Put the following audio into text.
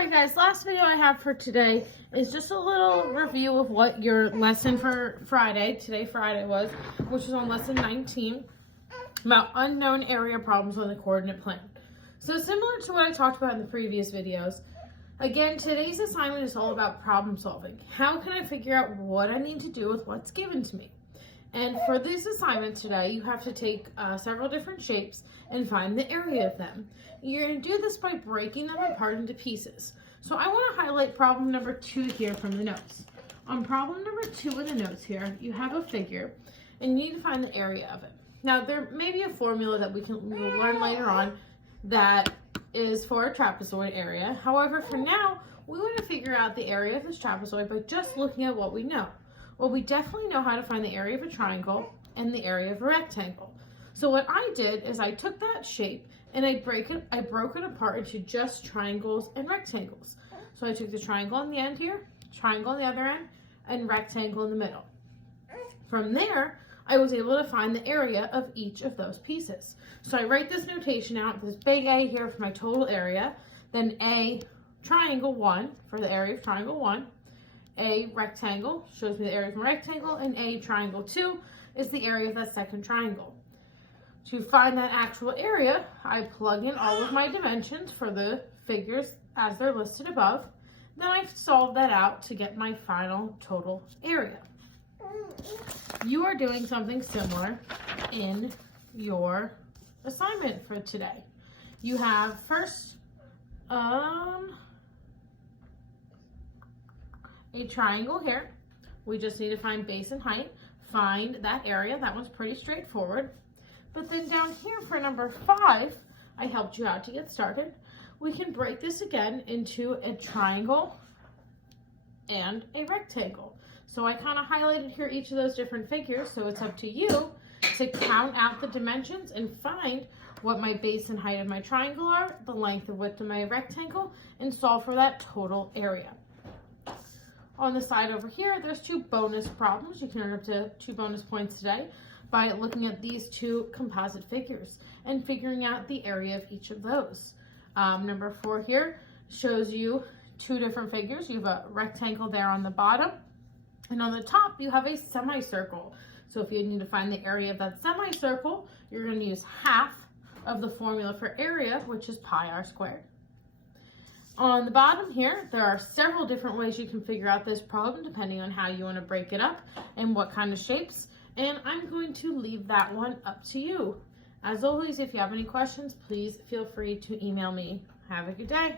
Alright guys, last video I have for today is just a little review of what your lesson for Friday, Friday was, which was on lesson 19, about unknown area problems on the coordinate plane. So similar to what I talked about in the previous videos, again, today's assignment is all about problem solving. How can I figure out what I need to do with what's given to me? And for this assignment today, you have to take several different shapes and find the area of them. You're going to do this by breaking them apart into pieces. So I want to highlight problem number 2 here from the notes. On problem number 2 of the notes here, you have a figure and you need to find the area of it. Now there may be a formula that we'll learn later on that is for a trapezoid area. However, for now, we want to figure out the area of this trapezoid by just looking at what we know. Well, we definitely know how to find the area of a triangle and the area of a rectangle. So what I did is I took that shape and I broke it apart into just triangles and rectangles. So I took the triangle on the end here, triangle on the other end, and rectangle in the middle. From there, I was able to find the area of each of those pieces. So I write this notation out, this big A here for my total area, then A triangle 1 for the area of triangle 1, A rectangle shows me the area of my rectangle, and A triangle 2 is the area of that second triangle. To find that actual area, I plug in all of my dimensions for the figures as they're listed above. Then I solve that out to get my final total area. You are doing something similar in your assignment for today. You have first a triangle here. We just need to find base and height, find that area. That one's pretty straightforward. But then down here for number 5, I helped you out to get started. We can break this again into a triangle and a rectangle. So I kind of highlighted here each of those different figures, so it's up to you to count out the dimensions and find what my base and height of my triangle are, the length and width of my rectangle, and solve for that total area. On the side over here, there's 2 bonus problems. You can earn up to 2 bonus points today by looking at these 2 composite figures and figuring out the area of each of those. Number 4 here shows you 2 different figures. You have a rectangle there on the bottom, and on the top you have a semicircle. So if you need to find the area of that semicircle, you're going to use half of the formula for area, which is pi r squared. On the bottom here, there are several different ways you can figure out this problem depending on how you want to break it up and what kind of shapes. And I'm going to leave that one up to you. As always, if you have any questions, please feel free to email me. Have a good day.